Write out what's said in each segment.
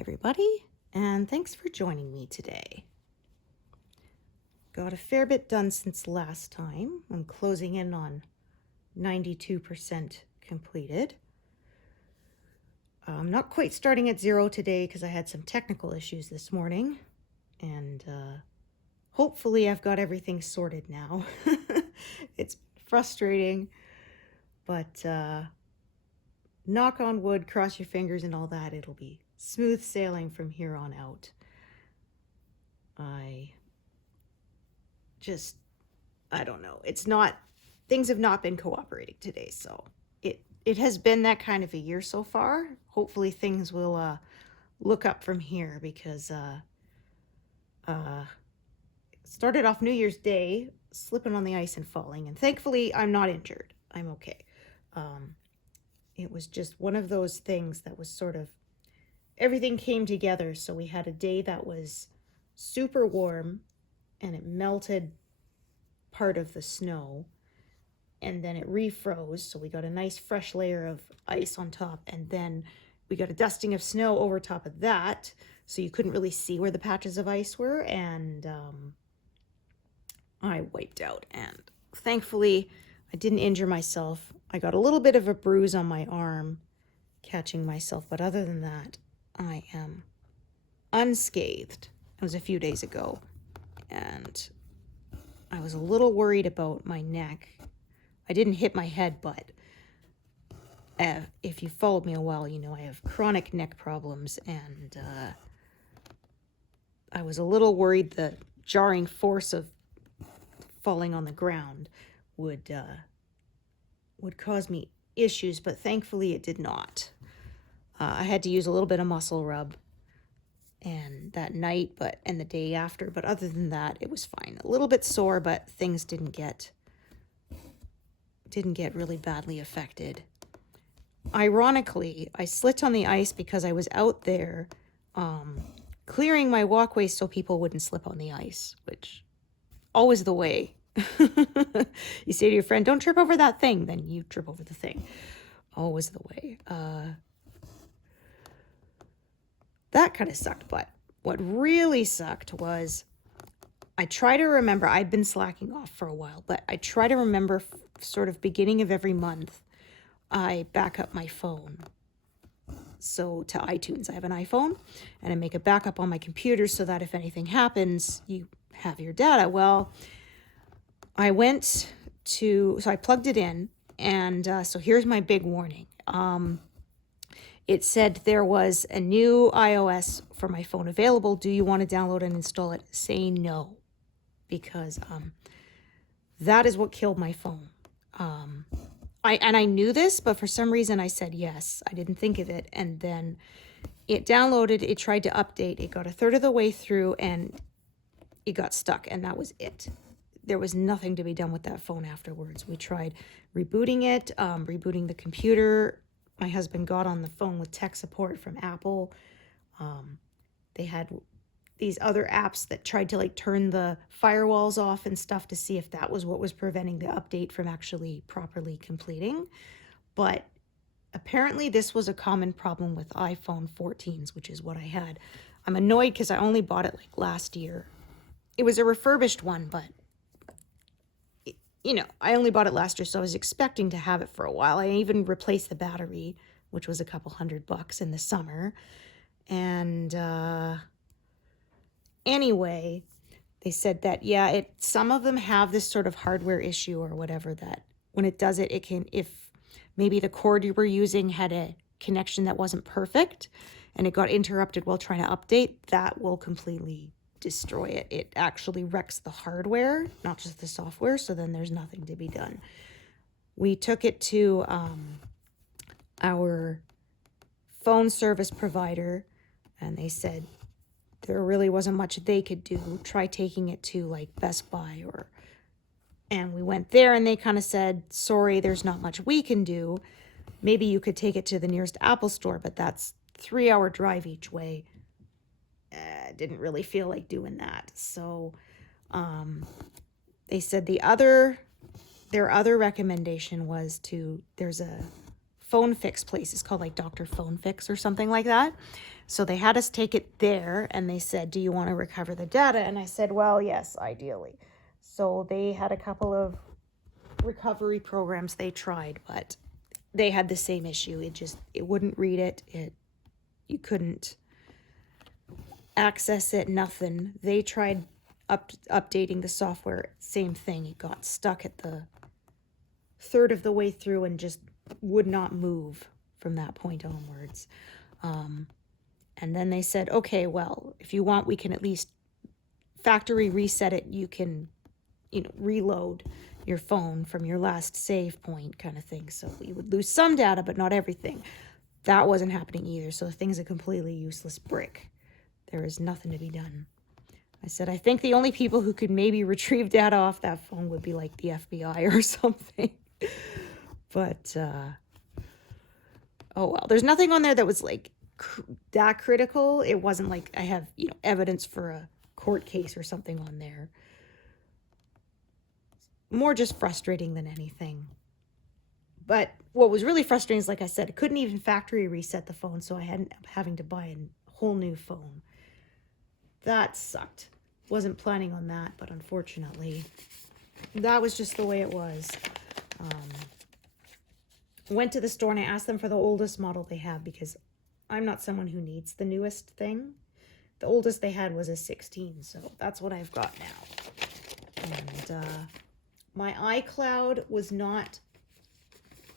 everybody, and thanks for joining me today. Got a fair bit done since last time. I'm closing in on 92% completed. I'm not quite starting at 0 today because I had some technical issues this morning, and hopefully I've got everything sorted now. It's frustrating, but knock on wood, cross your fingers and all that, it'll be smooth sailing from here on out. I don't know. Things have not been cooperating today, so it has been that kind of a year so far. Hopefully things will look up from here because started off New Year's Day slipping on the ice and falling, and thankfully I'm not injured. I'm okay. It was just one of those things that was sort of, everything came together. So we had a day that was super warm and it melted part of the snow, and then it refroze, so we got a nice fresh layer of ice on top, and then we got a dusting of snow over top of that, so you couldn't really see where the patches of ice were, and I wiped out. And thankfully I didn't injure myself. I got a little bit of a bruise on my arm catching myself, but other than that I am unscathed. It was a few days ago, and I was a little worried about my neck. I didn't hit my head, but if you followed me a while, you know I have chronic neck problems, and I was a little worried the jarring force of falling on the ground would cause me issues, but thankfully it did not. I had to use a little bit of muscle rub and that night and the day after, but other than that it was fine. A little bit sore, but things didn't get really badly affected. Ironically, I slipped on the ice because I was out there clearing my walkway so people wouldn't slip on the ice, which always the way. You say to your friend, don't trip over that thing, then you trip over the thing. Always the way. That kind of sucked, but what really sucked was I try to remember, I've been slacking off for a while, but I try to remember sort of beginning of every month, I back up my phone. So to iTunes, I have an iPhone, and I make a backup on my computer so that if anything happens, you have your data. Well, I plugged it in, and so here's my big warning. It said there was a new iOS for my phone available. Do you want to download and install it? Say no, because that is what killed my phone. I knew this, but for some reason I said yes. I didn't think of it, and then it downloaded. It tried to update. It got a third of the way through, and it got stuck, and that was it. There was nothing to be done with that phone afterwards. We tried rebooting it, rebooting the computer. My husband got on the phone with tech support from Apple. They had these other apps that tried to like turn the firewalls off and stuff to see if that was what was preventing the update from actually properly completing. But apparently this was a common problem with iPhone 14s, which is what I had. I'm annoyed because I only bought it like last year. It was a refurbished one, but you know, I only bought it last year, so I was expecting to have it for a while. I even replaced the battery, which was a couple $100 in the summer. And anyway, they said that, yeah, some of them have this sort of hardware issue or whatever, that when it does it, it can, if maybe the cord you were using had a connection that wasn't perfect and it got interrupted while trying to update, that will completely destroy it. It actually wrecks the hardware, not just the software, so then there's nothing to be done. We took it to our phone service provider, and they said there really wasn't much they could do. Try taking it to like Best Buy and we went there, and they kind of said, sorry, there's not much we can do. Maybe you could take it to the nearest Apple store, but that's 3-hour drive each way. Didn't really feel like doing that. So they said their other recommendation was there's a phone fix place. It's called like Dr. Phone Fix or something like that. So they had us take it there, and they said, do you want to recover the data? And I said, well, yes, ideally. So they had a couple of recovery programs they tried, but they had the same issue. It wouldn't read it. You couldn't access it, nothing. They tried updating the software, same thing. It got stuck at the third of the way through and just would not move from that point onwards. And then they said, okay, well, if you want, we can at least factory reset it. You can, reload your phone from your last save point kind of thing. So you would lose some data, but not everything. That wasn't happening either. So the thing's a completely useless brick. There is nothing to be done. I said, I think the only people who could maybe retrieve data off that phone would be like the FBI or something. But, oh well, there's nothing on there that was like that critical. It wasn't like I have, evidence for a court case or something on there. More just frustrating than anything. But what was really frustrating is, like I said, I couldn't even factory reset the phone, so I ended up having to buy a whole new phone. That sucked. Wasn't planning on that, but unfortunately, that was just the way it was. Went to the store and I asked them for the oldest model they have, because I'm not someone who needs the newest thing. The oldest they had was a 16, so that's what I've got now. And my iCloud was not...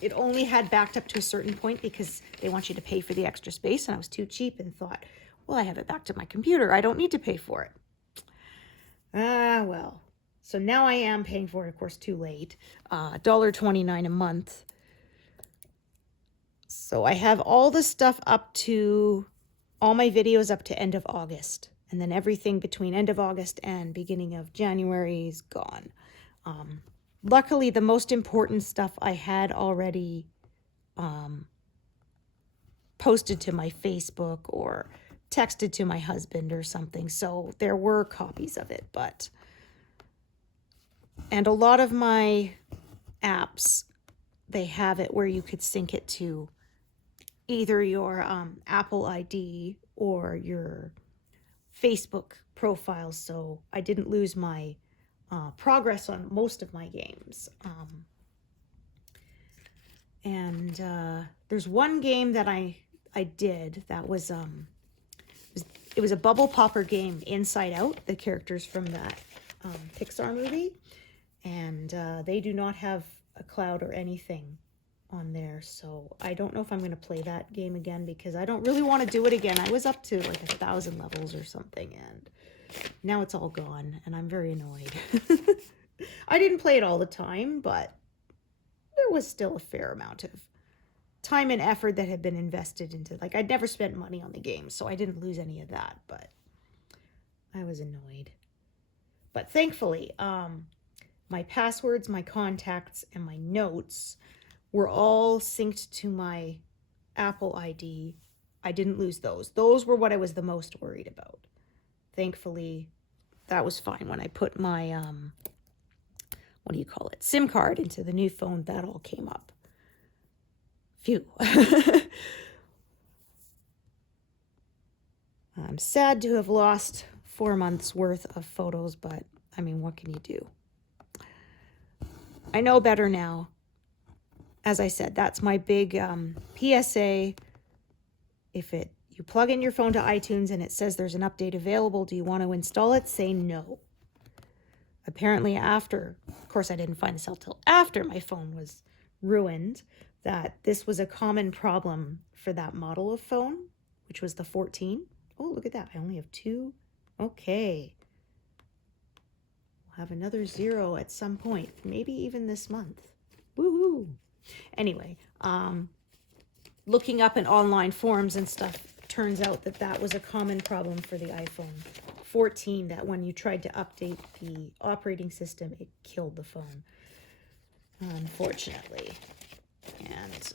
It only had backed up to a certain point because they want you to pay for the extra space, and I was too cheap and thought, well, I have it back to my computer. I don't need to pay for it. Well. So now I am paying for it, of course, too late. $1.29 a month. So I have all the stuff all my videos up to end of August. And then everything between end of August and beginning of January is gone. Luckily, the most important stuff I had already posted to my Facebook or texted to my husband or something. So there were copies of it, and a lot of my apps, they have it where you could sync it to either your Apple ID or your Facebook profile. So I didn't lose my progress on most of my games. There's one game that I did that was it was a bubble popper game, Inside Out, the characters from that Pixar movie, and they do not have a cloud or anything on there, so I don't know if I'm going to play that game again, because I don't really want to do it again. I was up to like 1,000 levels or something, and now it's all gone, and I'm very annoyed. I didn't play it all the time, but there was still a fair amount of time and effort that had been invested into, like, I'd never spent money on the game, so I didn't lose any of that, but I was annoyed. But thankfully, my passwords, my contacts, and my notes were all synced to my Apple ID. I didn't lose those. Those were what I was the most worried about. Thankfully, that was fine. When I put my, SIM card into the new phone, that all came up. Phew. I'm sad to have lost 4 months worth of photos, but I mean, what can you do? I know better now. As I said, that's my big PSA. If you plug in your phone to iTunes and it says there's an update available, do you want to install it? Say no. Apparently after, of course I didn't find this out till after my phone was ruined, that this was a common problem for that model of phone, which was the 14. Oh, look at that. I only have 2. Okay. We'll have another 0 at some point, maybe even this month. Woohoo. Anyway, looking up in online forums and stuff, turns out that was a common problem for the iPhone 14, that when you tried to update the operating system, it killed the phone, unfortunately. And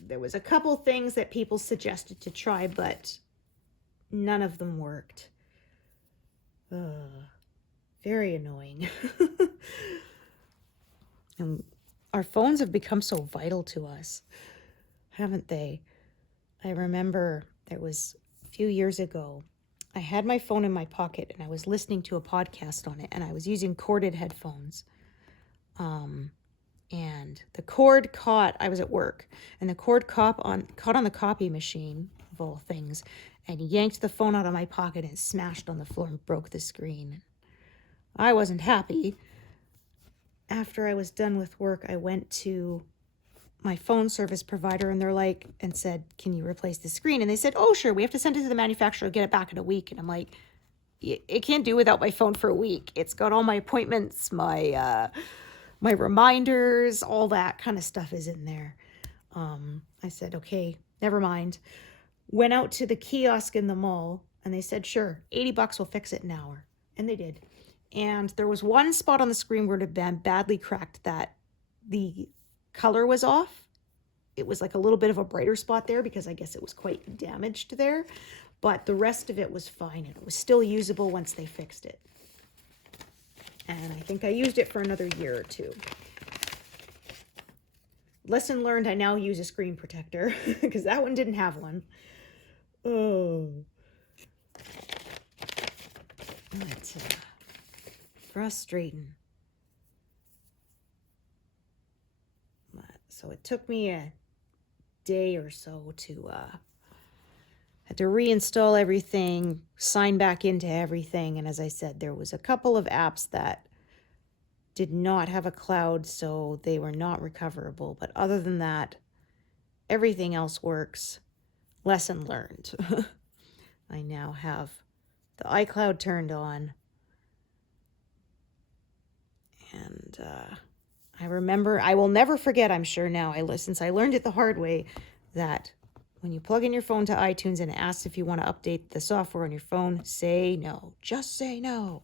there was a couple things that people suggested to try, but none of them worked. Very annoying. And our phones have become so vital to us. haven't they? I remember there was a few years ago, I had my phone in my pocket and I was listening to a podcast on it, and I was using corded headphones. And the cord caught, I was at work, and the cord caught on the copy machine, of all things, and yanked the phone out of my pocket and smashed on the floor and broke the screen. I wasn't happy. After I was done with work, I went to my phone service provider, and they're like, and said, can you replace the screen? And they said, oh, sure, we have to send it to the manufacturer, get it back in a week. And I'm like, it can't do without my phone for a week. It's got all my appointments, my reminders, all that kind of stuff is in there. I said, okay, never mind. Went out to the kiosk in the mall, and they said, sure, $80 will fix it in an hour. And they did. And there was one spot on the screen where it had been badly cracked that the color was off. It was like a little bit of a brighter spot there because I guess it was quite damaged there. But the rest of it was fine, and it was still usable once they fixed it. And I think I used it for another year or two. Lesson learned, I now use a screen protector because that one didn't have one. Oh. That's frustrating. So it took me a day or so to had to reinstall everything, sign back into everything, and as I said, there was a couple of apps that did not have a cloud, so they were not recoverable. But other than that, everything else works. Lesson learned. I now have the iCloud turned on, and I remember, I will never forget, I'm sure now, since I learned it the hard way, that when you plug in your phone to iTunes and it asks if you want to update the software on your phone, say no. Just say no.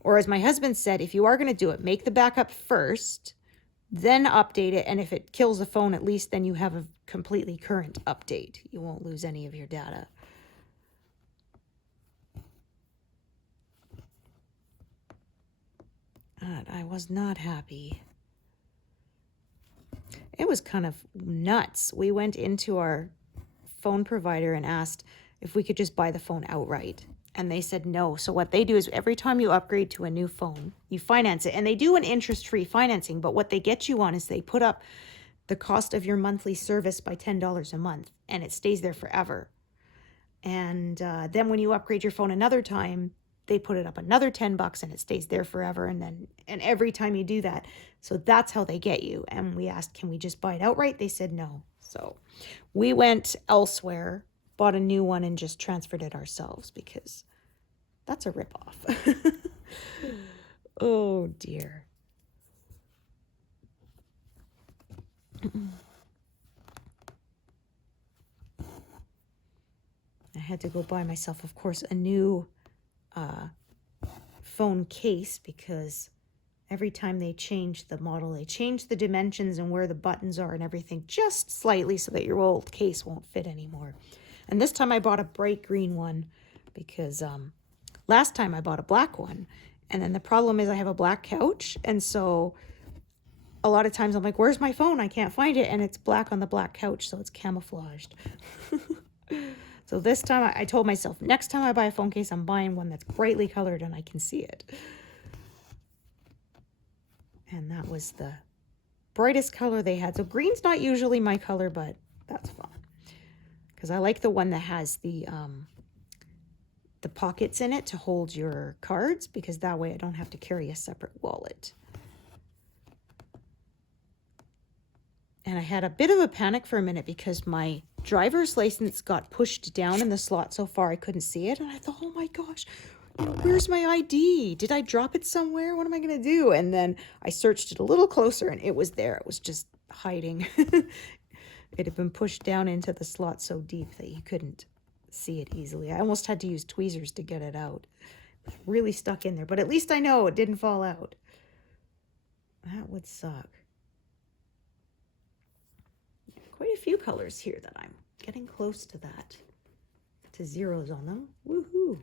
Or as my husband said, if you are going to do it, make the backup first, then update it. And if it kills the phone, at least then you have a completely current update. You won't lose any of your data. God, I was not happy. It was kind of nuts. We went into our phone provider and asked if we could just buy the phone outright. And they said no. So what they do is every time you upgrade to a new phone, you finance it. And they do an interest-free financing. But what they get you on is they put up the cost of your monthly service by $10 a month. And it stays there forever. And then when you upgrade your phone another time, they put it up another $10 and it stays there forever. And every time you do that. So that's how they get you. And we asked, can we just buy it outright? They said no. So we went elsewhere, bought a new one, and just transferred it ourselves because that's a ripoff. Oh dear. I had to go buy myself, of course, a new phone case because every time they change the model, they change the dimensions and where the buttons are and everything just slightly so that your old case won't fit anymore. And this time I bought a bright green one because last time I bought a black one. And then the problem is I have a black couch. And so a lot of times I'm like, where's my phone? I can't find it. And it's black on the black couch, so it's camouflaged. So this time I told myself, next time I buy a phone case, I'm buying one that's brightly colored and I can see it. And that was the brightest color they had. So green's not usually my color, but that's fun. Because I like the one that has the pockets in it to hold your cards, because that way I don't have to carry a separate wallet. And I had a bit of a panic for a minute because my driver's license got pushed down in the slot so far I couldn't see it. And I thought, oh my gosh, where's my ID? Did I drop it somewhere? What am I going to do? And then I searched it a little closer and it was there. It was just hiding. It had been pushed down into the slot so deep that you couldn't see it easily. I almost had to use tweezers to get it out. It was really stuck in there, but at least I know it didn't fall out. That would suck. Quite a few colors here that I'm getting close to that, to zeros on them. Woohoo.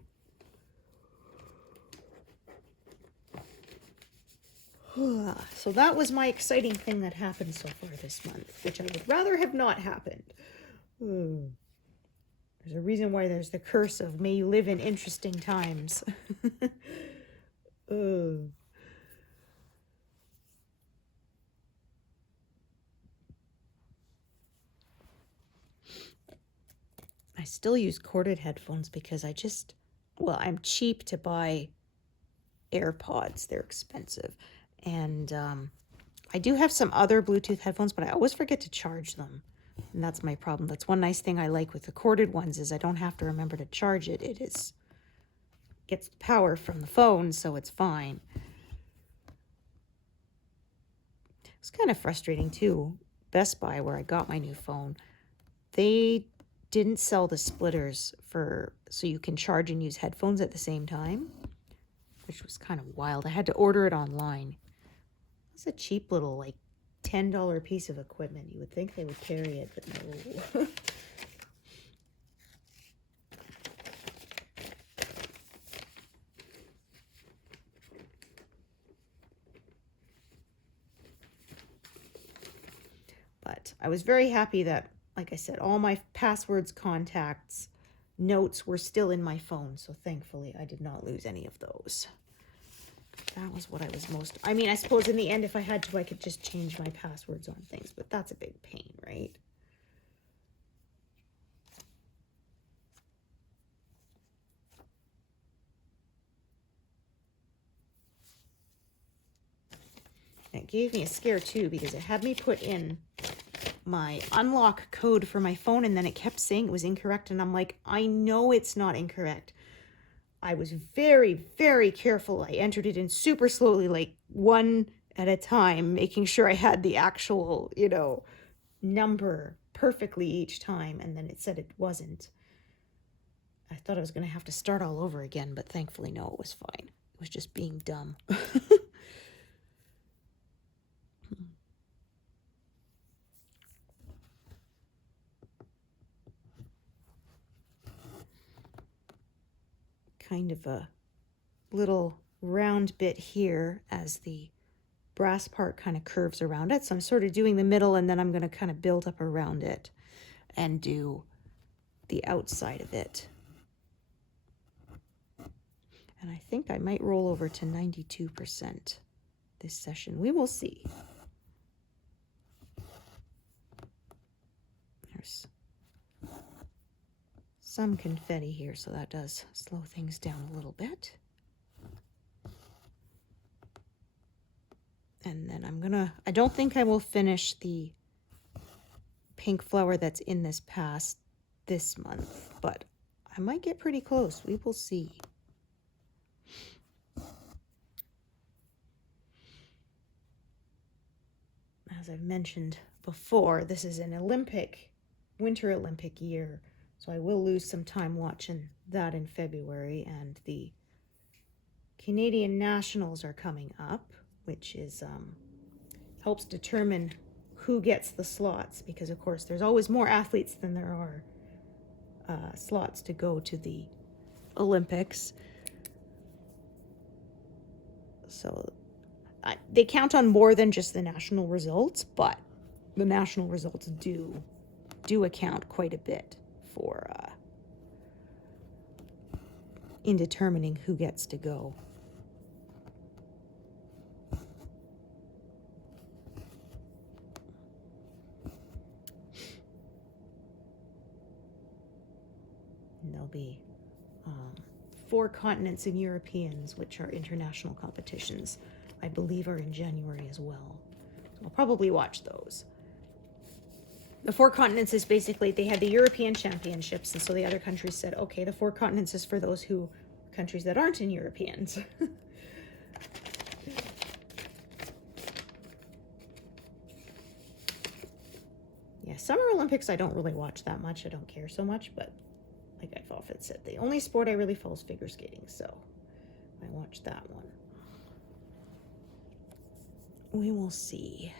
So that was my exciting thing that happened so far this month, which I would rather have not happened. There's a reason why there's the curse of may you live in interesting times. I still use corded headphones because I'm cheap to buy AirPods. They're expensive. And I do have some other Bluetooth headphones, but I always forget to charge them. And that's my problem. That's one nice thing I like with the corded ones is I don't have to remember to charge it. It gets the power from the phone, so it's fine. It's kind of frustrating too. Best Buy, where I got my new phone, they didn't sell the splitters so you can charge and use headphones at the same time, which was kind of wild. I had to order it online. It's a cheap little, like, $10 piece of equipment. You would think they would carry it, but no. But I was very happy that, like I said, all my passwords, contacts, notes were still in my phone. So thankfully, I did not lose any of those. That was what I was most... I mean, I suppose in the end, if I had to, I could just change my passwords on things. But that's a big pain, right? It gave me a scare, too, because it had me put in my unlock code for my phone, and then it kept saying it was incorrect. And I'm like, I know it's not incorrect. I was very, very careful. I entered it in super slowly, like one at a time, making sure I had the actual, number perfectly each time. And then it said it wasn't. I thought I was going to have to start all over again, but thankfully, no, it was fine. It was just being dumb. Kind of a little round bit here as the brass part kind of curves around it. So I'm sort of doing the middle, and then I'm going to kind of build up around it and do the outside of it. And I think I might roll over to 92% this session. We will see. There's some confetti here, so that does slow things down a little bit. And then I don't think I will finish the pink flower that's in this pass this month, but I might get pretty close. We will see. As I've mentioned before, this is an Winter Olympic year. So I will lose some time watching that in February, and the Canadian Nationals are coming up, which is helps determine who gets the slots, because of course there's always more athletes than there are slots to go to the Olympics. So they count on more than just the national results, but the national results do account quite a bit for in determining who gets to go. And there'll be 4 continents and Europeans, which are international competitions, I believe are in January as well. So I'll probably watch those. The 4 continents is basically, they had the European Championships, and so the other countries said, okay, the 4 continents is for those countries that aren't in Europeans. Yeah, Summer Olympics I don't really watch that much. I don't care so much, but like I've often said, the only sport I really follow is figure skating, so I watched that one. We will see.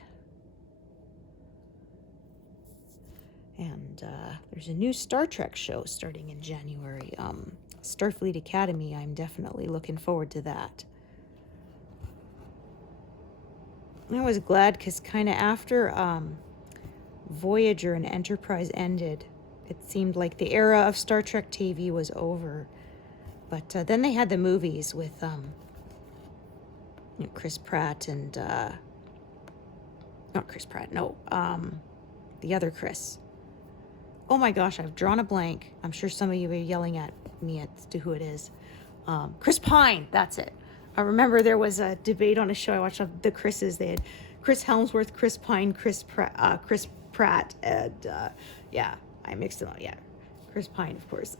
And there's a new Star Trek show starting in January. Starfleet Academy, I'm definitely looking forward to that. I was glad because kind of after Voyager and Enterprise ended, it seemed like the era of Star Trek TV was over. But then they had the movies with Chris Pratt and not Chris Pratt, no, the other Chris. Oh my gosh, I've drawn a blank. I'm sure some of you are yelling at me as to who it is. Chris Pine, that's it. I remember there was a debate on a show I watched of the Chris's. They had Chris Helmsworth, Chris Pine, Chris Pratt, and yeah, I mixed them up. Yeah, Chris Pine, of course,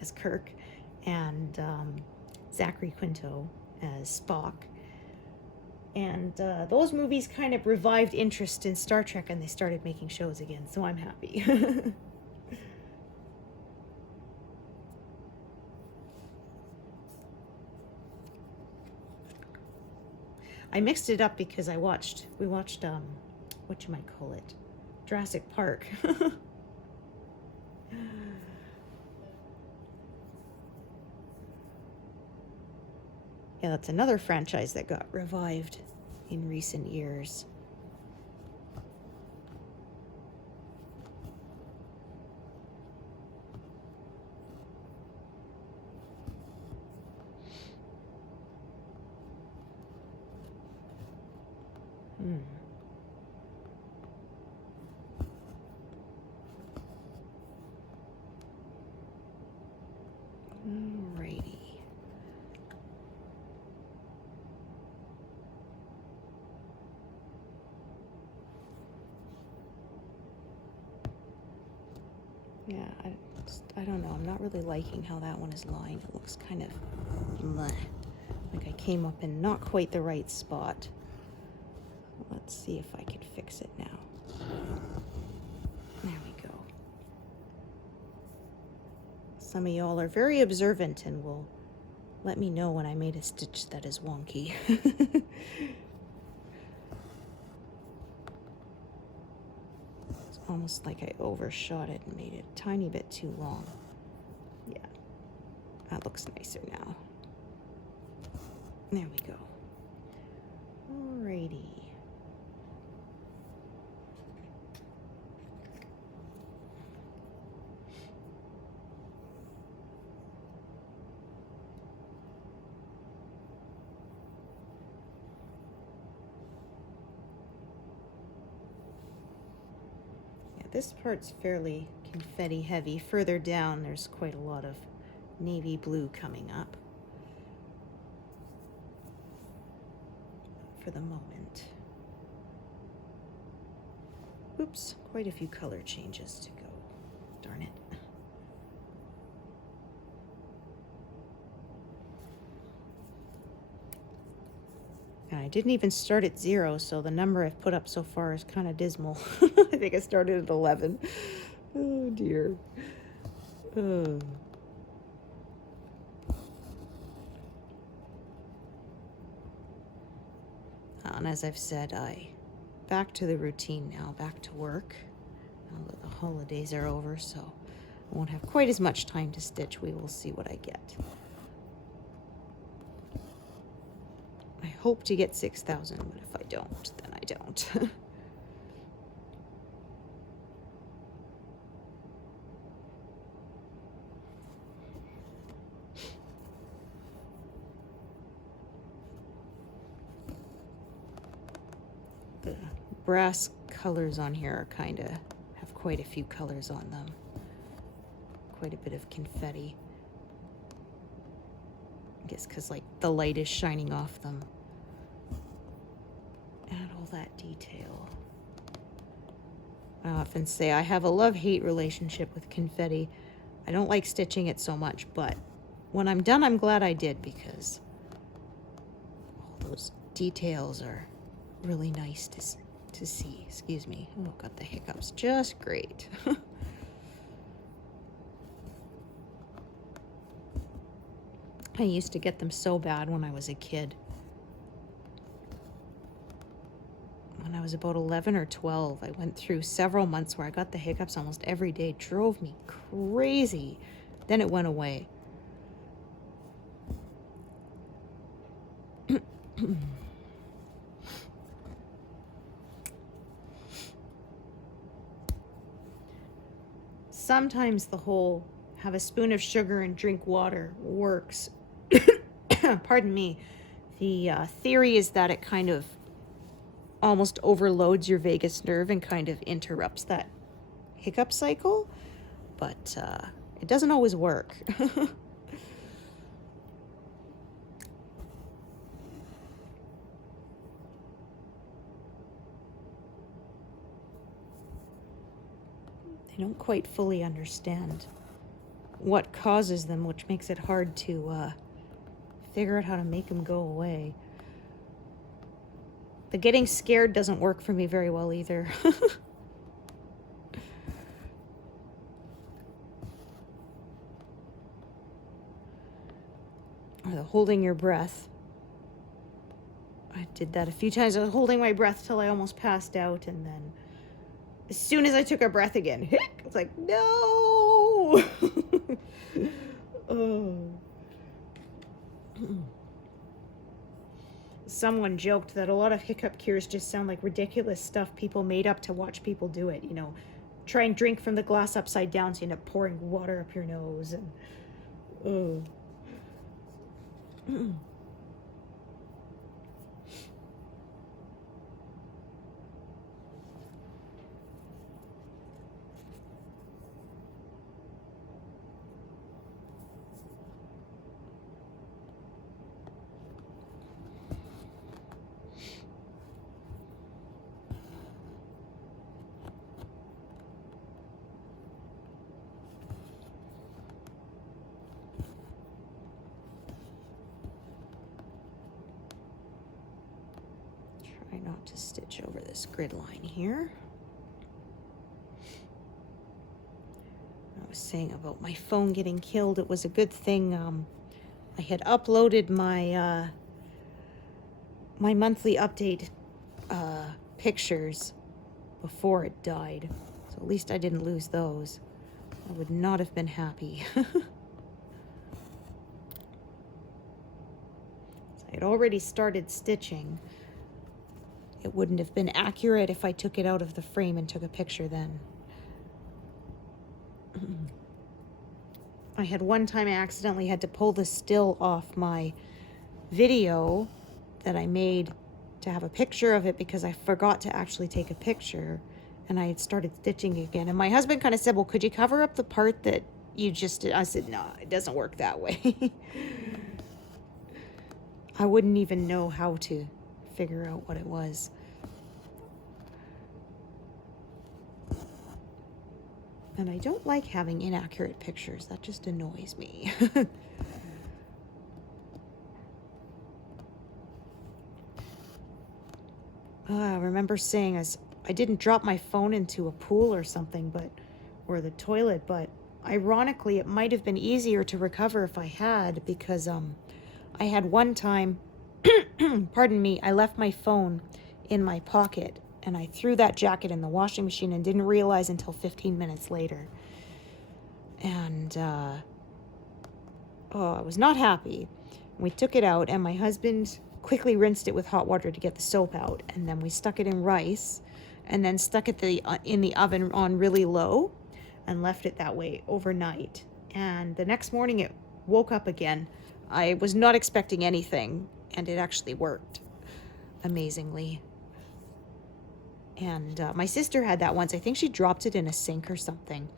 as Kirk, and Zachary Quinto as Spock. And those movies kind of revived interest in Star Trek, and they started making shows again, so I'm happy. I mixed it up because we watched, whatchamacallit, Jurassic Park. Yeah, that's another franchise that got revived in recent years. Alrighty. Yeah, I don't know. I'm not really liking how that one is lined. It looks kind of bleh. Like I came up in not quite the right spot. Let's see if I can fix it now. There we go. Some of y'all are very observant and will let me know when I made a stitch that is wonky. It's almost like I overshot it and made it a tiny bit too long. Yeah, that looks nicer now. There we go. Alrighty. This part's fairly confetti heavy. Further down, there's quite a lot of navy blue coming up for the moment. Oops, quite a few color changes to go. Darn it. And I didn't even start at 0, so the number I've put up so far is kind of dismal. I think I started at 11. Oh dear. Oh. And as I've said, back to the routine now, back to work. Now that the holidays are over, so I won't have quite as much time to stitch. We will see what I get. I hope to get 6,000, but if I don't, then I don't. The brass colors on here are kind of, have quite a few colors on them. Quite a bit of confetti. I guess because like the light is shining off them. Add all that detail. I often say I have a love-hate relationship with confetti. I don't like stitching it so much, but when I'm done, I'm glad I did because all those details are really nice to see. Excuse me. Oh, got the hiccups just great. I used to get them so bad when I was a kid. When I was about 11 or 12, I went through several months where I got the hiccups almost every day. It drove me crazy. Then it went away. sometimes the whole have a spoon of sugar and drink water works. Pardon me. The theory is that it kind of almost overloads your vagus nerve and kind of interrupts that hiccup cycle, but it doesn't always work. They don't quite fully understand what causes them, which makes it hard to figure out how to make them go away. The getting scared doesn't work for me very well either. Or the holding your breath. I did that a few times. I was holding my breath till I almost passed out, and then as soon as I took a breath again, it's like, no! Oh. Someone joked that a lot of hiccup cures just sound like ridiculous stuff people made up to watch people do it. You know, try and drink from the glass upside down so you end up pouring water up your nose. And try not to stitch over this grid line here. I was saying about my phone getting killed. It was a good thing I had uploaded my my monthly update pictures before it died. So at least I didn't lose those. I would not have been happy. I had already started stitching. It wouldn't have been accurate if I took it out of the frame and took a picture then. I had one time I accidentally had to pull the still off my video that I made to have a picture of it because I forgot to actually take a picture, and I had started stitching again. And my husband kind of said, well, could you cover up the part that you just did? I said, no, it doesn't work that way. I wouldn't even know how to figure out what it was. And I don't like having inaccurate pictures. That just annoys me. I remember saying as I didn't drop my phone into a pool or something, or the toilet, but ironically it might have been easier to recover if I had, because I had one time, pardon me, I left my phone in my pocket and I threw that jacket in the washing machine and didn't realize until 15 minutes later. And I was not happy. We took it out and my husband quickly rinsed it with hot water to get the soap out, and then we stuck it in rice and then stuck it in the oven on really low and left it that way overnight. And the next morning it woke up again. I was not expecting anything, and it actually worked amazingly. And my sister had that once. I think she dropped it in a sink or something,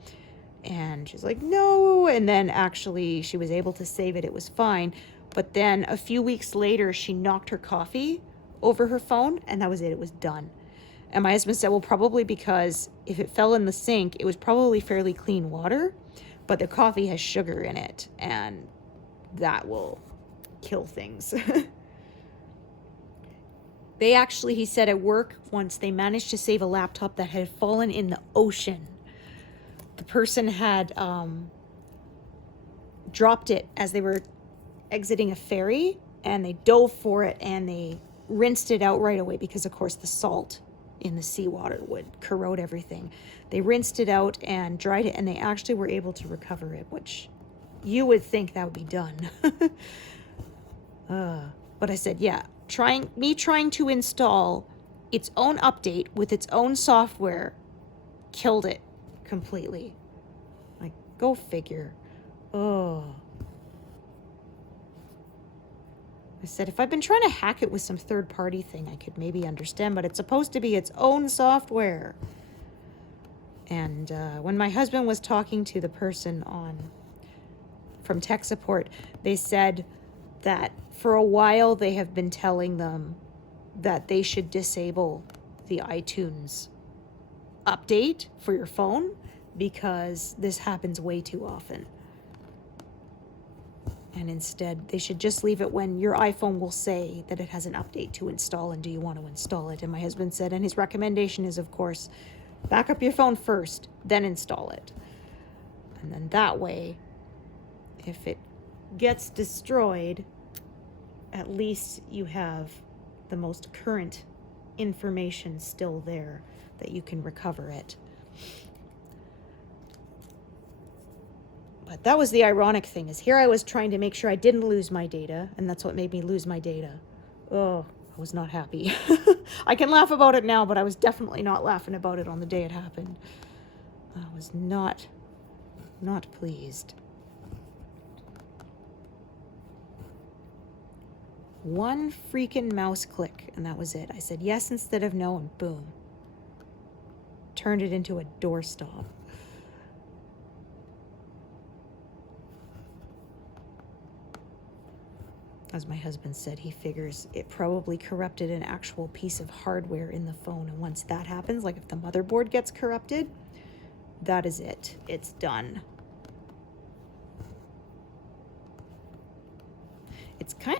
and she's like, no, and then actually she was able to save it. It was fine. But then a few weeks later she knocked her coffee over her phone, and that was it. It was done. And my husband said, well, probably because if it fell in the sink, it was probably fairly clean water, but the coffee has sugar in it, and that will kill things. They actually, he said at work once, they managed to save a laptop that had fallen in the ocean. The person had dropped it as they were exiting a ferry, and they dove for it and they rinsed it out right away because, of course, the salt in the seawater would corrode everything. They rinsed it out and dried it, and they actually were able to recover it, which you would think that would be done. But I said, yeah, trying to install its own update with its own software killed it completely. Go figure. Oh. I said, if I've been trying to hack it with some third-party thing, I could maybe understand, but it's supposed to be its own software. And when my husband was talking to the person from tech support, they said that for a while they have been telling them that they should disable the iTunes update for your phone because this happens way too often. And instead, they should just leave it when your iPhone will say that it has an update to install and do you want to install it. And my husband said, and his recommendation is, of course, back up your phone first, then install it. And then that way, if it gets destroyed, at least you have the most current information still there that you can recover it. But that was the ironic thing, is here I was trying to make sure I didn't lose my data, and that's what made me lose my data. Oh, I was not happy. I can laugh about it now, but I was definitely not laughing about it on the day it happened. I was not pleased. One freaking mouse click, and that was it. I said yes instead of no, and boom. Turned it into a doorstop. As my husband said, he figures it probably corrupted an actual piece of hardware in the phone. And once that happens, like if the motherboard gets corrupted, that is it. It's done.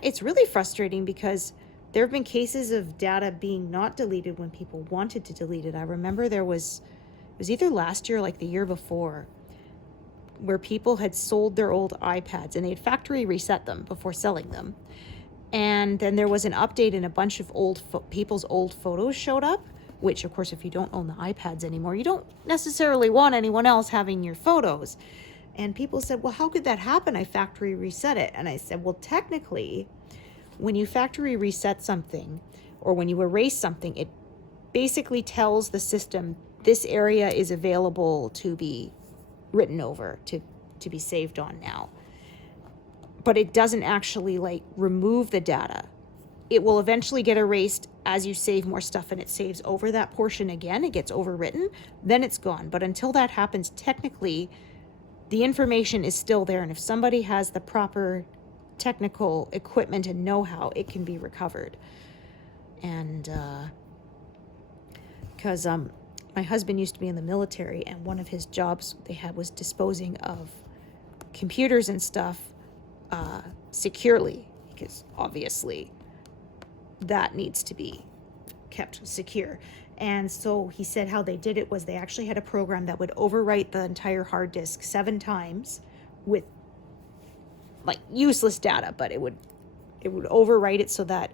It's really frustrating because there have been cases of data being not deleted when people wanted to delete it. I remember it was either last year or like the year before, where people had sold their old iPads and they'd factory reset them before selling them. And then there was an update and a bunch of people's old photos showed up, which of course, if you don't own the iPads anymore, you don't necessarily want anyone else having your photos. And people said, well, how could that happen? I factory reset it. And I said, well, technically, when you factory reset something or when you erase something, it basically tells the system this area is available to be written over, to be saved on now. But it doesn't actually like remove the data. It will eventually get erased as you save more stuff and it saves over that portion again. It gets overwritten, then it's gone. But until that happens, technically, the information is still there. And if somebody has the proper technical equipment and know-how, it can be recovered. And because my husband used to be in the military, and one of his jobs they had was disposing of computers and stuff securely, because obviously that needs to be kept secure. And so he said how they did it was they actually had a program that would overwrite the entire hard disk 7 times with like useless data, but it would overwrite it so that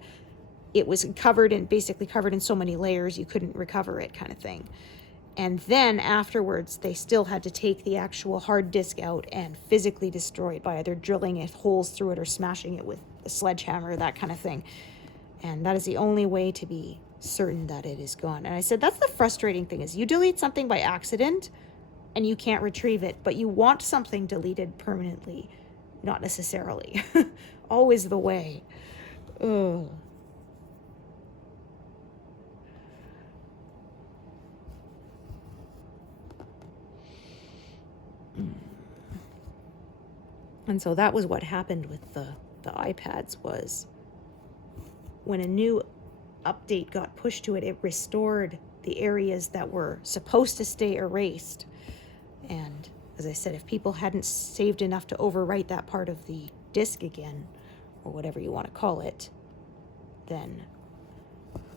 it was basically covered in so many layers you couldn't recover it, kind of thing. And then afterwards, they still had to take the actual hard disk out and physically destroy it by either drilling holes through it or smashing it with a sledgehammer, that kind of thing. And that is the only way to be certain that it is gone. And I said, that's the frustrating thing, is you delete something by accident and you can't retrieve it, but you want something deleted permanently. Not necessarily. Always the way. Ugh. And so that was what happened with the iPads, was when a new update got pushed to it, it restored the areas that were supposed to stay erased. And as I said, if people hadn't saved enough to overwrite that part of the disk again, or whatever you want to call it, then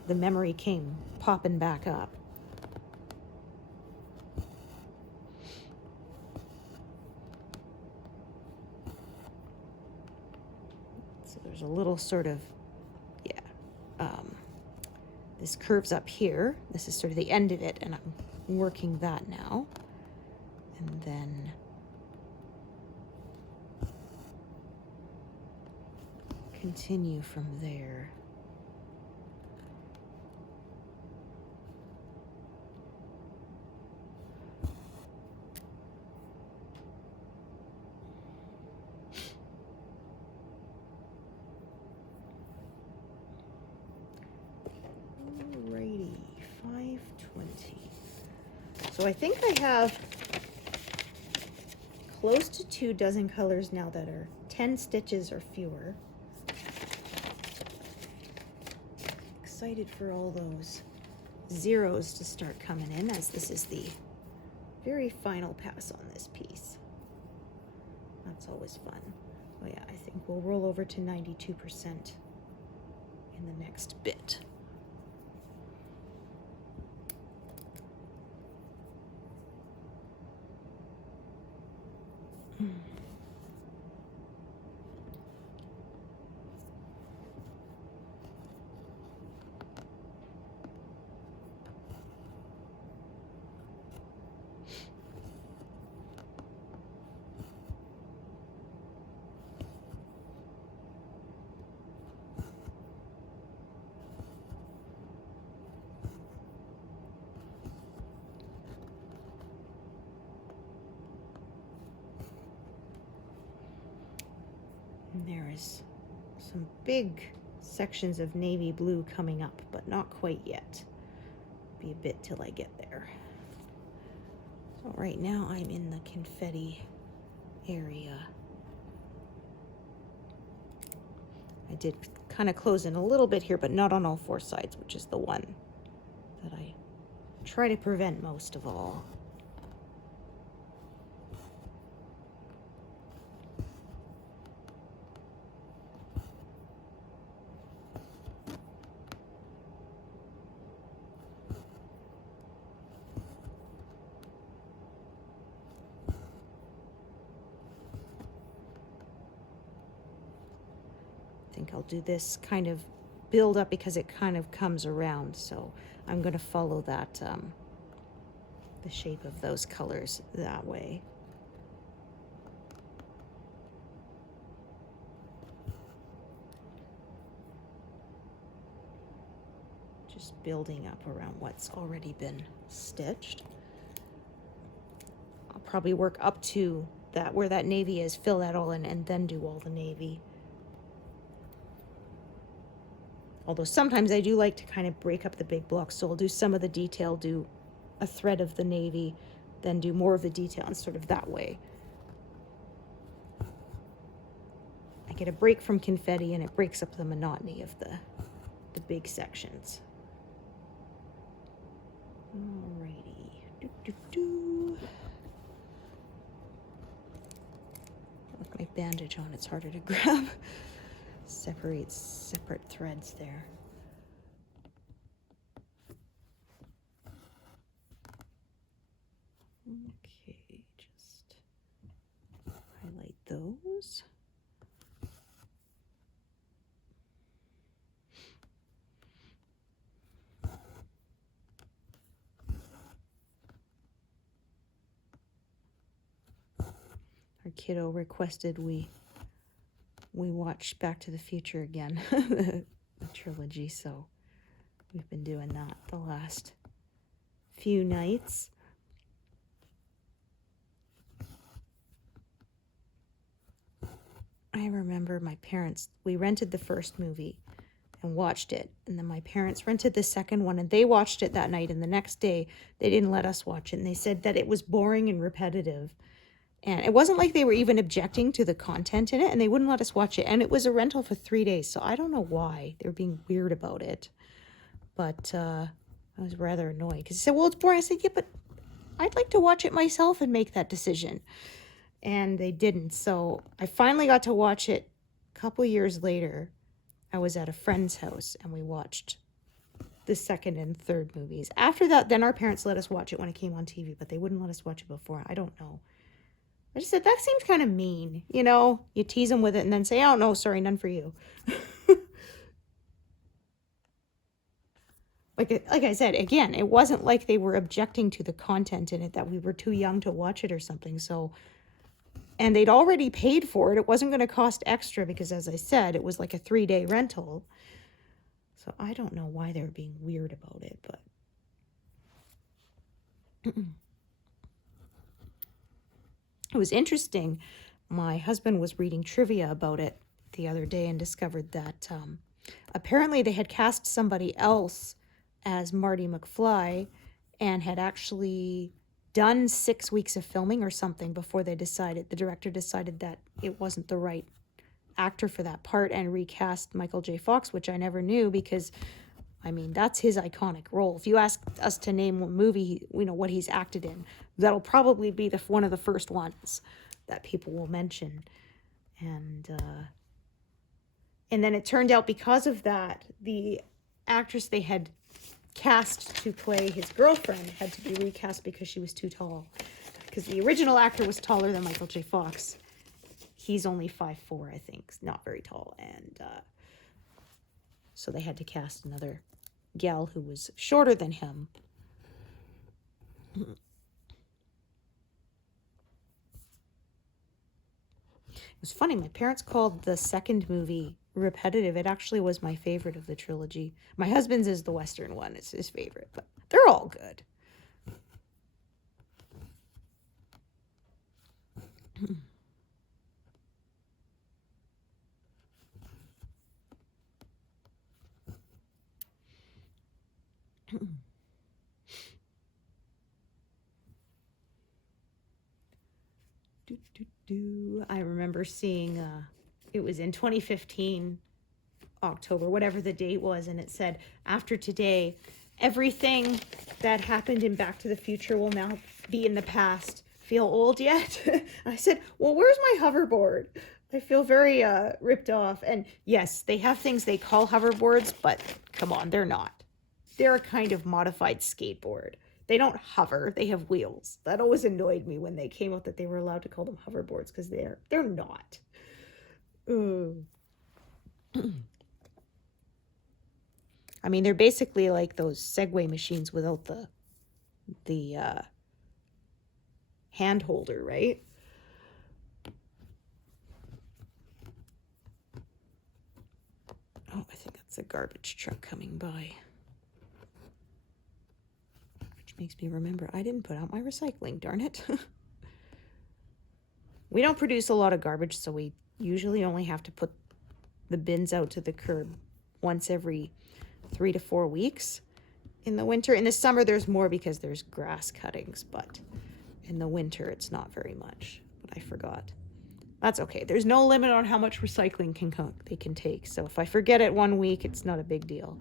the memory came popping back up. So there's a little sort of, this curves up here. This is sort of the end of it, and I'm working that now. And then continue from there. So I think I have close to 2 dozen colors now that are 10 stitches or fewer. Excited for all those zeros to start coming in, as this is the very final pass on this piece. That's always fun. Oh yeah, I think we'll roll over to 92% in the next bit. And there is some big sections of navy blue coming up, but not quite yet. Be a bit till I get there. So right now I'm in the confetti area. I did kind of close in a little bit here, but not on all 4 sides, which is the one that I try to prevent most of all. I think I'll do this kind of build up because it kind of comes around, so I'm going to follow that the shape of those colors that way. Just building up around what's already been stitched. I'll probably work up to that where that navy is, fill that all in, and then do all the navy. Although sometimes I do like to kind of break up the big blocks, so I'll do some of the detail, do a thread of the navy, then do more of the detail, and sort of that way. I get a break from confetti, and it breaks up the monotony of the big sections. Alrighty. With my bandage on, it's harder to grab. Separates separate threads there. Okay, just highlight those. Our kiddo requested we watched Back to the Future again, the trilogy, so we've been doing that the last few nights. I remember my parents, we rented the first movie and watched it, and then my parents rented the second one, and they watched it that night, and the next day they didn't let us watch it, and they said that it was boring and repetitive. And it wasn't like they were even objecting to the content in it, and they wouldn't let us watch it. And it was a rental for 3 days, so I don't know why they were being weird about it. But I was rather annoyed because he said, well, it's boring. I said, yeah, but I'd like to watch it myself and make that decision. And they didn't. So I finally got to watch it a couple years later. I was at a friend's house, and we watched the second and third movies. After that, then our parents let us watch it when it came on TV, but they wouldn't let us watch it before. I don't know. I just said, that seems kind of mean, you know? You tease them with it and then say, oh, no, sorry, none for you. Like I said, again, it wasn't like they were objecting to the content in it, that we were too young to watch it or something. So, and they'd already paid for it. It wasn't going to cost extra because, as I said, it was like a 3-day rental. So I don't know why they were being weird about it, but... It was interesting. My husband was reading trivia about it the other day and discovered that apparently they had cast somebody else as Marty McFly and had actually done 6 weeks of filming or something before the director decided that it wasn't the right actor for that part and recast Michael J. Fox, which I never knew because, I mean, that's his iconic role. If you ask us to name what movie, what he's acted in, that'll probably be one of the first ones that people will mention. And then it turned out because of that, the actress they had cast to play his girlfriend had to be recast because she was too tall. Because the original actor was taller than Michael J. Fox. He's only 5'4", I think, not very tall. And so they had to cast another gal who was shorter than him. It was funny, my parents called the second movie repetitive. It actually was my favorite of the trilogy. My husband's is the Western one. It's his favorite, but they're all good. I remember seeing, it was in 2015, October, whatever the date was, and it said, after today, everything that happened in Back to the Future will now be in the past. Feel old yet? I said, well, where's my hoverboard? I feel very ripped off. And yes, they have things they call hoverboards, but come on, they're not. They're a kind of modified skateboard. They don't hover, they have wheels. That always annoyed me when they came out that they were allowed to call them hoverboards, because they're not. I mean, they're basically like those Segway machines without the hand holder, right? Oh, I think that's a garbage truck coming by. Makes me remember I didn't put out my recycling, darn it. We don't produce a lot of garbage, so we usually only have to put the bins out to the curb once every 3 to 4 weeks in the winter. In the summer, there's more because there's grass cuttings, but in the winter, it's not very much. But I forgot. That's okay. There's no limit on how much recycling they can take. So if I forget it 1 week, it's not a big deal.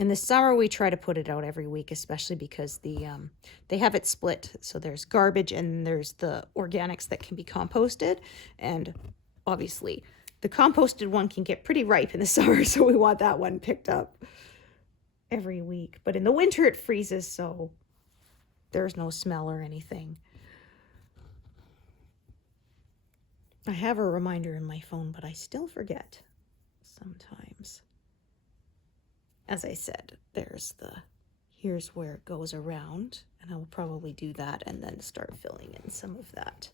In the summer, we try to put it out every week, especially because they have it split. So there's garbage and there's the organics that can be composted. And obviously, the composted one can get pretty ripe in the summer, so we want that one picked up every week. But in the winter, it freezes, so there's no smell or anything. I have a reminder in my phone, but I still forget sometimes. As I said, here's where it goes around, and I will probably do that and then start filling in some of that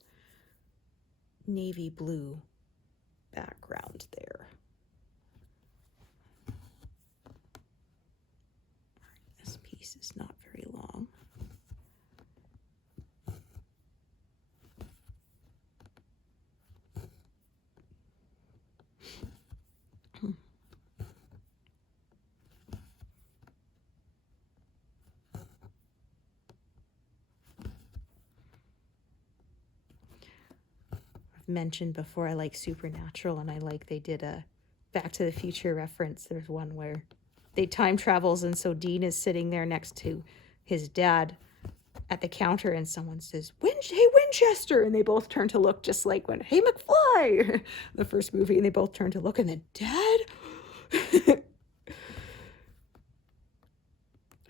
navy blue background there. This piece is not very long. Mentioned before I like Supernatural, and I like they did a Back to the Future reference. There's one where they time travels, and so Dean is sitting there next to his dad at the counter, and someone says, hey Winchester, and they both turn to look, just like when hey McFly, the first movie, and they both turn to look, and then Dad.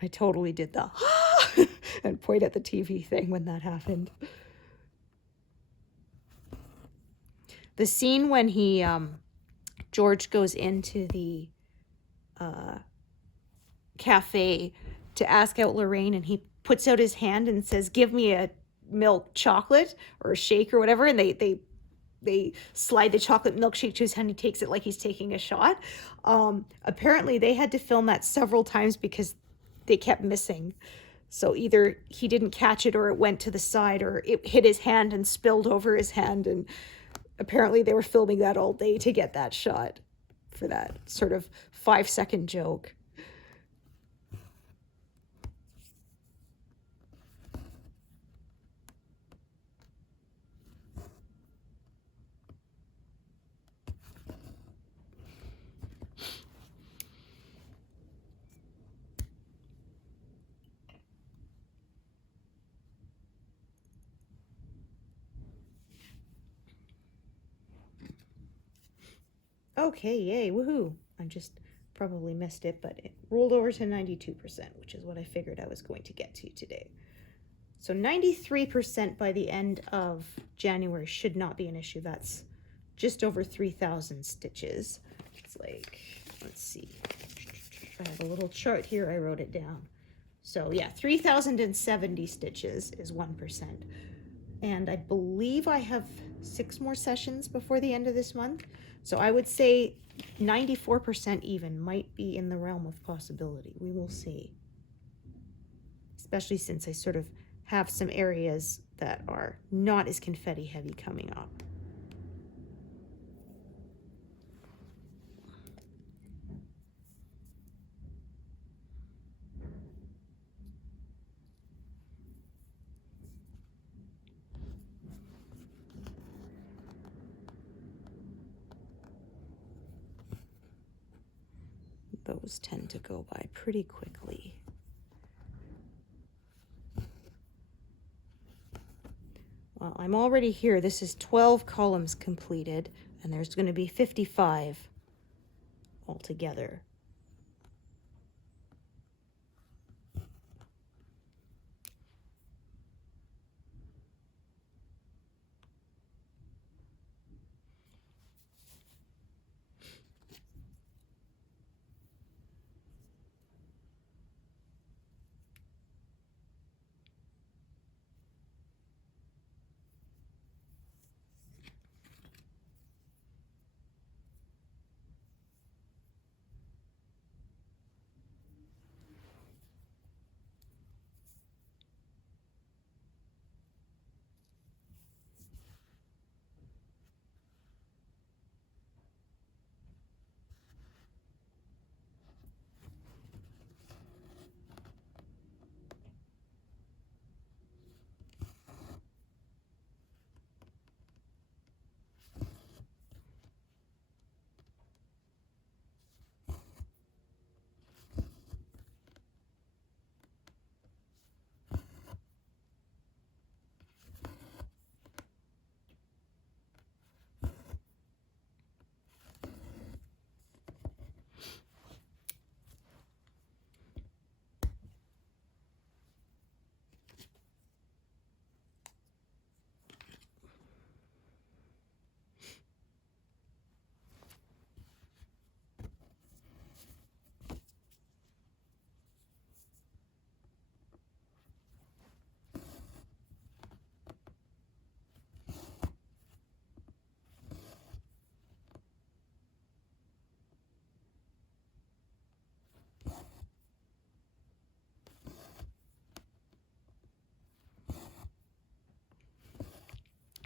I totally did the and point at the TV thing when that happened. The scene when George goes into the cafe to ask out Lorraine, and he puts out his hand and says, give me a milk chocolate or a shake or whatever, and they slide the chocolate milkshake to his hand. He takes it like he's taking a shot. Apparently they had to film that several times because they kept missing. So either he didn't catch it, or it went to the side, or it hit his hand and spilled over his hand, and apparently they were filming that all day to get that shot for that sort of 5-second joke. Okay, yay, woohoo. I just probably missed it, but it rolled over to 92%, which is what I figured I was going to get to today. So 93% by the end of January should not be an issue. That's just over 3,000 stitches. It's like, let's see. I have a little chart here. I wrote it down. So yeah, 3,070 stitches is 1%. And I believe I have 6 more sessions before the end of this month. So I would say 94% even might be in the realm of possibility. We will see. Especially since I sort of have some areas that are not as confetti heavy coming up. Those tend to go by pretty quickly. Well, I'm already here. This is 12 columns completed, and there's going to be 55 altogether.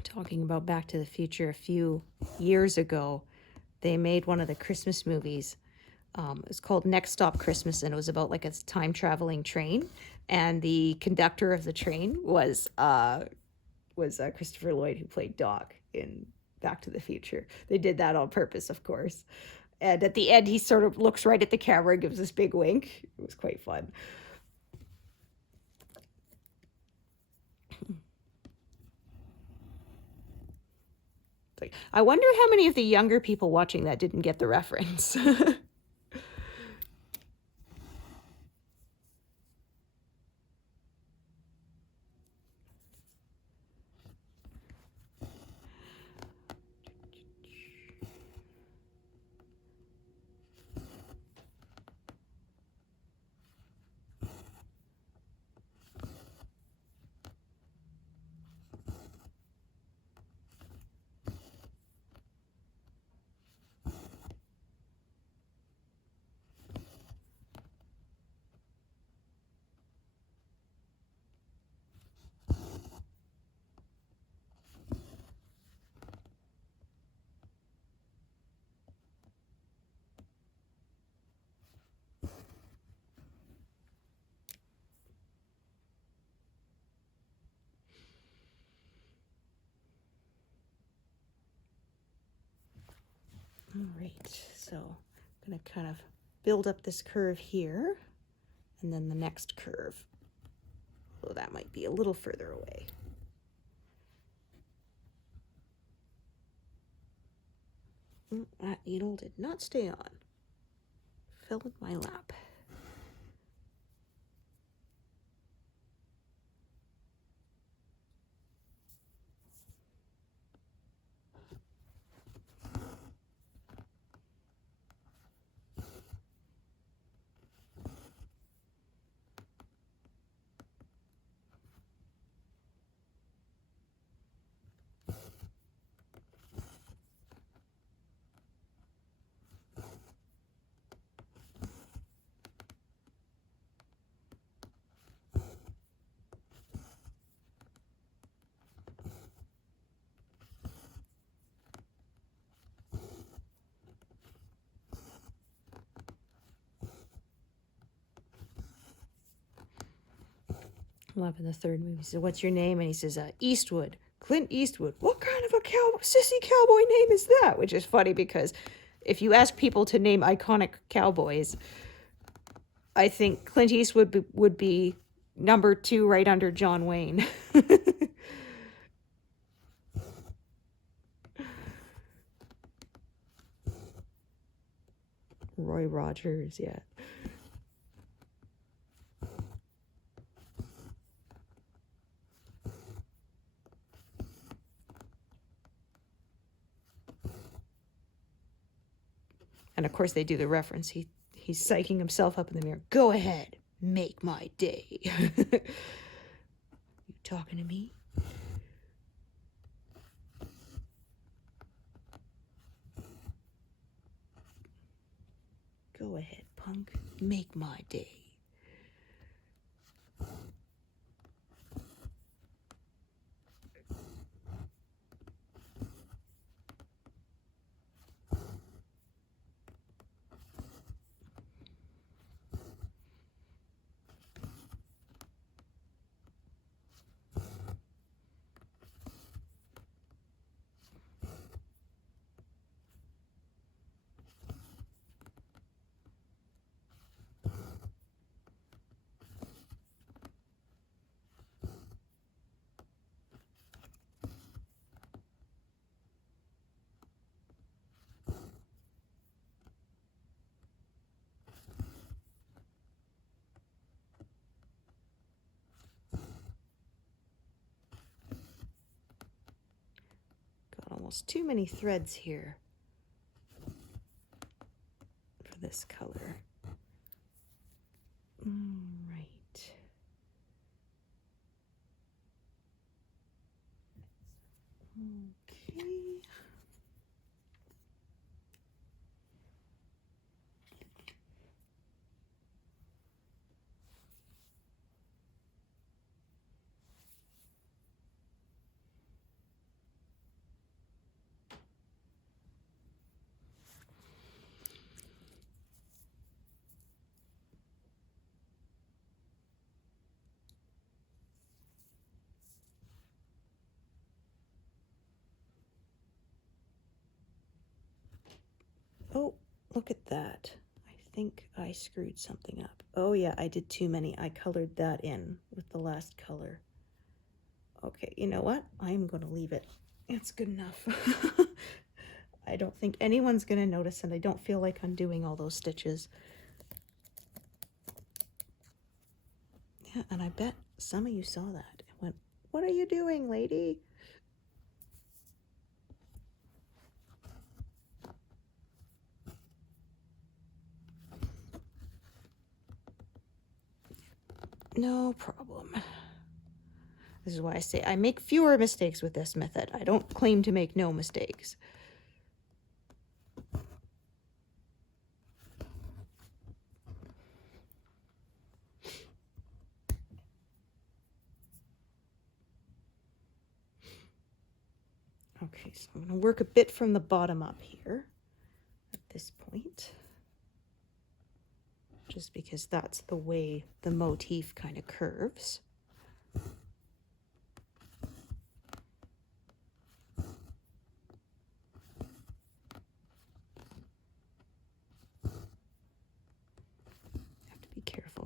Talking about Back to the Future, a few years ago, they made one of the Christmas movies. It was called Next Stop Christmas, and it was about like a time traveling train. And the conductor of the train was Christopher Lloyd, who played Doc in Back to the Future. They did that on purpose, of course. And at the end, he sort of looks right at the camera and gives this big wink. It was quite fun. Like, I wonder how many of the younger people watching that didn't get the reference. right, so I'm going to kind of build up this curve here, and then the next curve. Oh, that might be a little further away. That needle did not stay on. Fell in my lap. Loving the third movie. He said, "What's your name?" And he says, "Eastwood. Clint Eastwood." What kind of a sissy cowboy name is that? Which is funny because if you ask people to name iconic cowboys, I think Clint Eastwood would be number 2 right under John Wayne. Roy Rogers, yeah. And of course they do the reference. He's psyching himself up in the mirror. Go ahead, make my day. You talking to me? Go ahead, punk, make my day. Almost too many threads here for this color. Right. Okay. Oh, look at that. I think I screwed something up. Oh yeah, I did too many. I colored that in with the last color. Okay, you know what? I'm going to leave it. It's good enough. I don't think anyone's going to notice, and I don't feel like undoing all those stitches. Yeah, and I bet some of you saw that and went, "What are you doing, lady?" No problem. This is why I say I make fewer mistakes with this method. I don't claim to make no mistakes. Okay, so I'm going to work a bit from the bottom up here at this point, just because that's the way the motif kind of curves.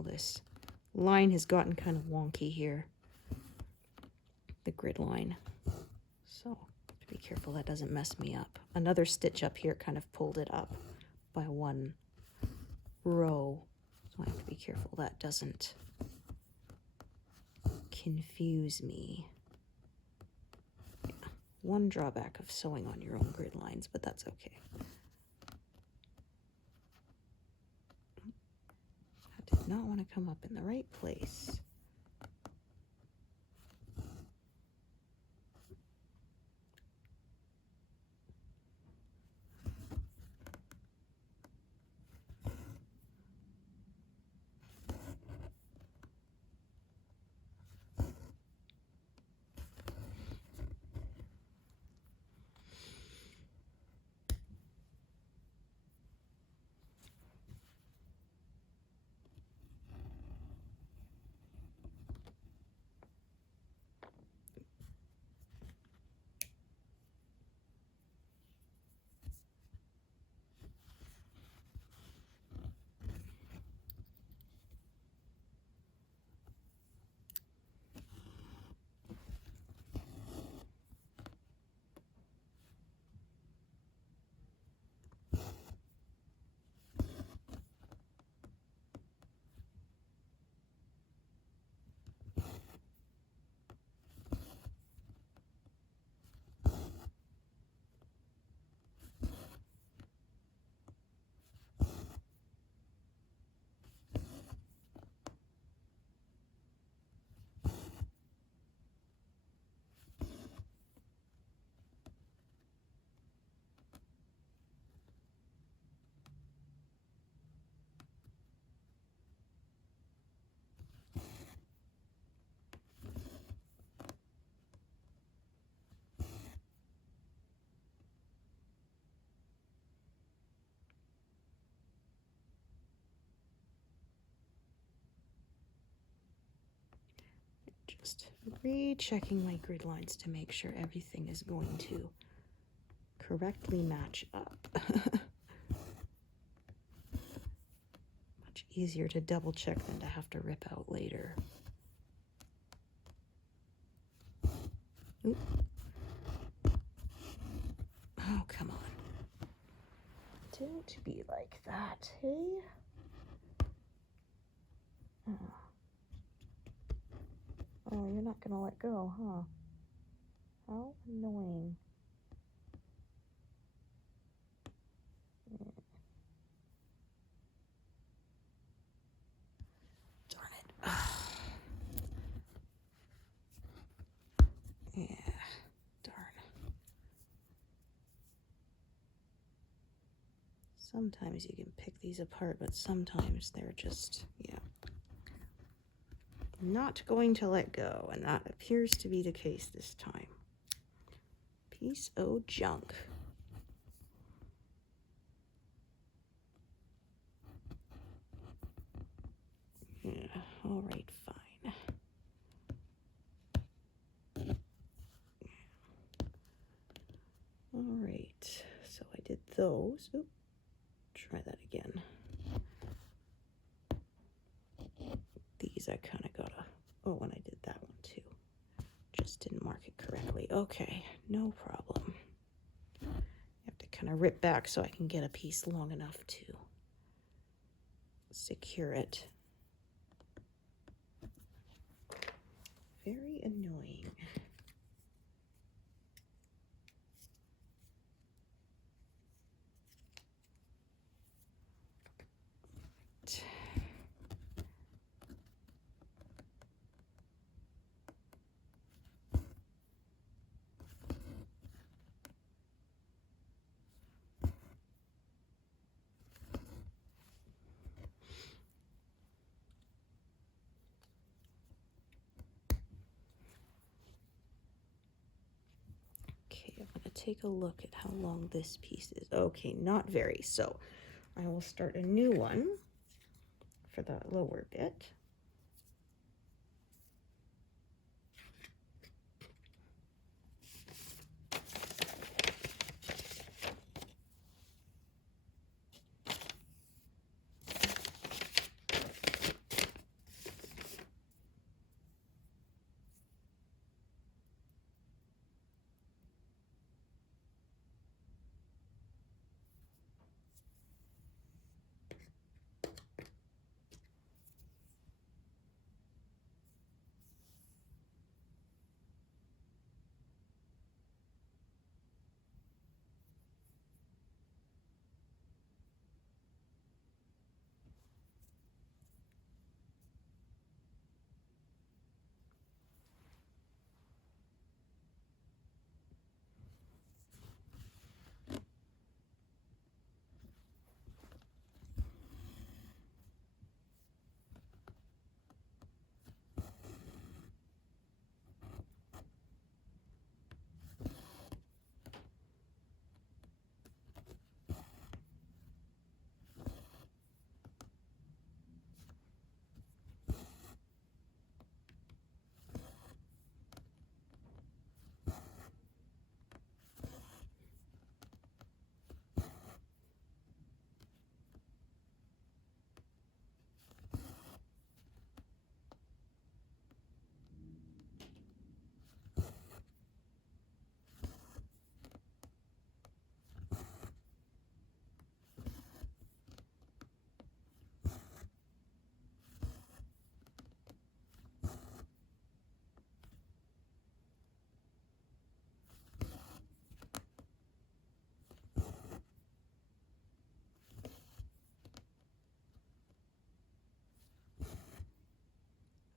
this line has gotten kind of wonky here, the grid line. So be careful that doesn't mess me up. Another stitch up here kind of pulled it up by one row. So I have to be careful that doesn't confuse me. Yeah. One drawback of sewing on your own grid lines, but that's okay. I did not want to come up in the right place. Just rechecking my grid lines to make sure everything is going to correctly match up. Much easier to double check than to have to rip out later. Oop. Oh, come on. Don't be like that, hey? Oh. Oh, you're not gonna let go, huh? How annoying. Yeah. Darn it. Yeah, darn. Sometimes you can pick these apart, but sometimes they're just, yeah, not going to let go, and that appears to be the case this time. Piece o' junk. Yeah, all right, fine. All right, so I did those. Oop, try that again. These I kind of gotta, oh, and I did that one too. Just didn't mark it correctly. Okay, no problem. I have to kind of rip back so I can get a piece long enough to secure it. Very annoying. Take a look at how long this piece is. Okay, not very. So I will start a new one for the lower bit.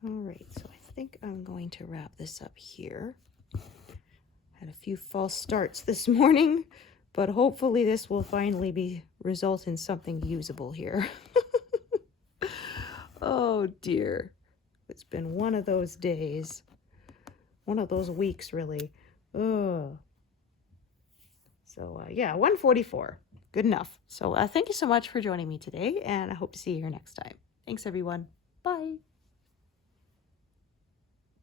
All right, so I think I'm going to wrap this up here. Had a few false starts this morning, but hopefully this will finally result in something usable here. Oh dear. It's been one of those days. One of those weeks, really. Oh. So, yeah, 144. Good enough. So, thank you so much for joining me today, and I hope to see you here next time. Thanks, everyone. Bye.